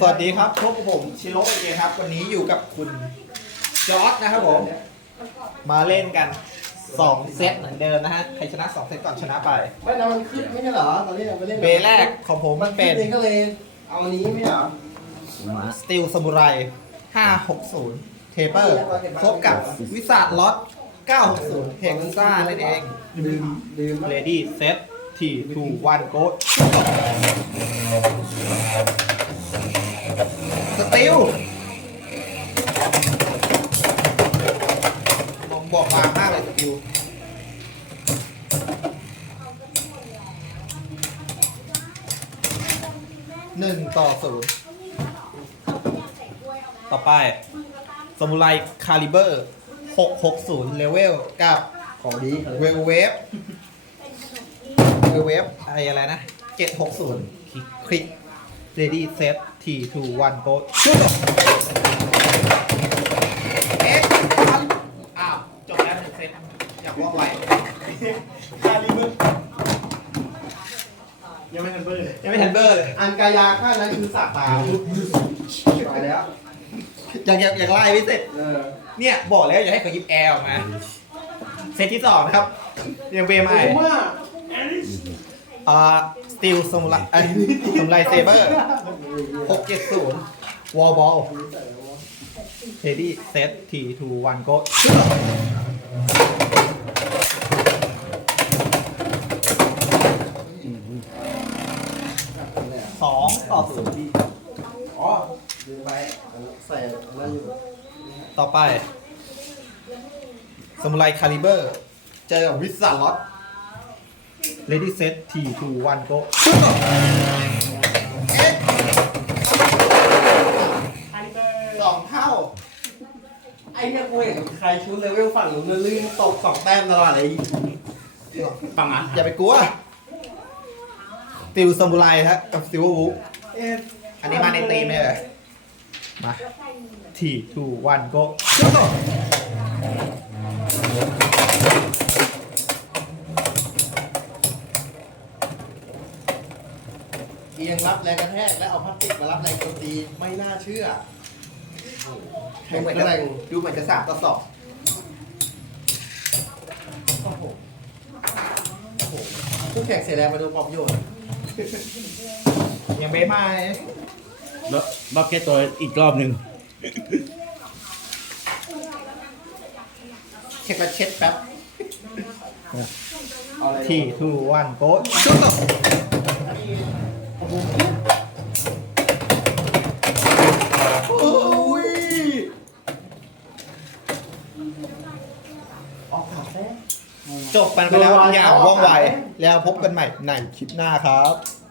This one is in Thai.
สวัสดีครับพบกับผมชิโร่เองครับ วันนี้อยู่กับคุณจอร์ดนะครับผม มาเล่นกัน2เซตเหมือนเดิมนะฮะ ใครชนะ2เซตก่อนชนะไป ไม่นะมันขึ้นไม่ใช่เหรอตอนนี้เราไปเล่นเบแรกของผมมันเป็น ขึ้ก็เลยเอาอันนี้ไม่เหรอ Steel Samurai 560 เทเปอร์ครบกับวิสาดล็อต 960 เฮกซ่านั่นเอง ลืมลืม Ready Set T 2 1 Go ส ติลมองบอกบางมากเลยสติลหนึ่งต่อศูนย์ต่อไปสมุไรคาลิเบอร์660เลเวลกับของดีเวลเวฟเวลเวฟอะไรอะไรนะ 760 คลิก ready set t 2 1 go ชุดเอ๊ะอ้าว จบแล้วหนึ่งเซตอยากว่องไวคาลิเบอร์ยังไม่ทันเบอร์เลยยังไม่ทันเบอร์เลยอันกายาข้างนั้นคือสาตาไปแล้วอยากอยากอยากไล่ไม่เสร็จเออเนี่ย บอกแล้วอย่าให้เขายิบแอลออกมา เซตที่สองนะครับ ยังเวมไอผมว่าอ่าสตีลสมุไรเอ้ยสมุไรเซเบอร์ หกเจ็ดศูนย์วอลบอลเทดี้เซตทีทูวันโกสองต่อศูนย์อ๋อลืมไปใส่นั่นอยู่ต่อไป สมุไรคาลิเบอร์ เจอกับวิสาล็อตเลดี้เซตทีทูวันโกคาลิเบอร์ สองเท่า ไอ้เนี่ย กูเห็นใครชุดเลเวลฝั่งนู้นลื่นตกสองแต้มตลอดเลยปังอะอย่าไปกลัว ติวซามูไรฮะกับซิลเวอร์วูฟเอ๊ะอันนี้มาในตีมเลยเหรอมาทีทูวันโกจบเอียงรับแรงกระแทกและเอาพลาสติกมารับแรงโจมตีไม่น่าเชื่อ ดูเหมือนจะดูเหมือนจะสามต่อสอง โอ้โหโอ้โหคู่ แข่งเสียแรงมาดูปอบโยนยังเบ้ไม่แล้วบัฟแก้ตัวอีกรอบหนึ่งเช็คและเช็ดแป๊บเอาอะไรทีทูวันโกจบโอ้ยออกขาแท้ จบไปแล้วอย่างว่องไวแล้วพบกันใหม่ในคลิปหน้าครับ